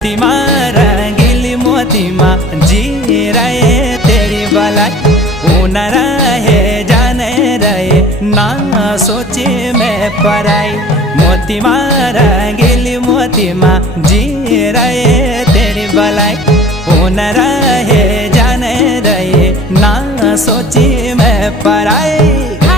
मोतीमा रंगीली मोतीमा जी रहे तेरी भलाई, ऊन रहे जाने रहे ना सोचे मैं पराई। मोतीमा रंगीली मोतीमा जी रहे तेरी भलाई, ऊन रहे जाने रहे ना सोचे मैं पराई।